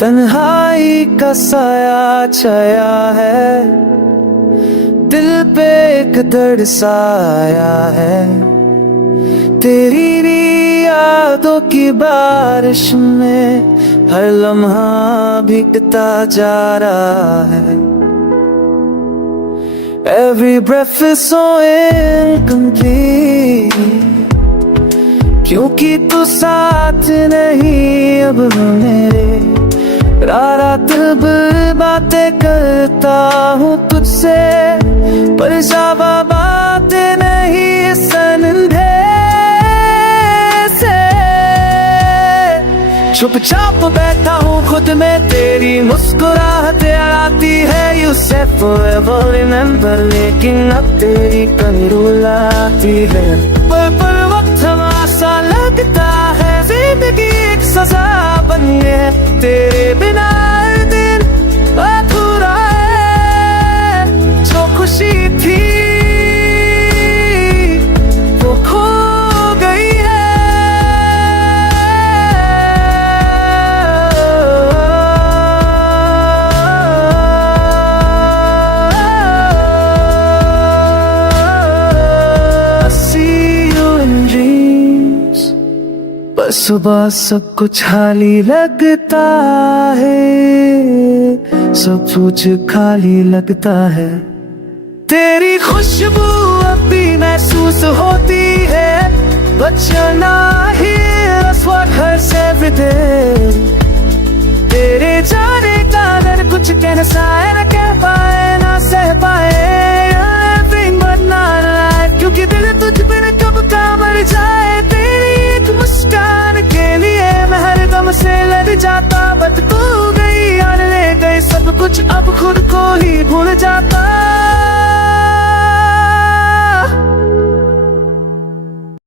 तन्हाई का साया छाया है, दिल पे एक दर्द सा आया है। तेरी यादों की बारिश में हर लम्हा भीगता जा रहा है। Every breath is so incomplete, क्योंकि तू साथ नहीं अब मेरे। रात भर बातें करता हूँ तुझसे, पर जावा बातें नहीं इस अंधेरे से। चुपचाप बैठा हूँ खुद में, तेरी मुस्कुराहट आती है। You said forever remember, लेकिन अब तेरी कमी रुलाती है। पर वक्त सा लगता है, जिंदगी एक सजा बनी है। तेरे बिना हर दिन अधूरा है। जो खुशी थी वो खो गई है। I see you in dreams, पर सुबह सब कुछ खाली लगता है। सब कुछ खाली लगता है। तेरी खुशबू अब भी महसूस होती है। बचना ही that's what hurts every day। तेरे जाने का अगर कुछ कहना चाहे, न कह पाए ना सह पाए। Everything but not alive, क्योंकि दिल तुझ बिन कब का मर जाए। तेरी एक मुस्कान के लिए मैं हर गम से लड़ जाता, बट तू गई और ले गई सब कुछ, अब खुद को ही भूल जाता।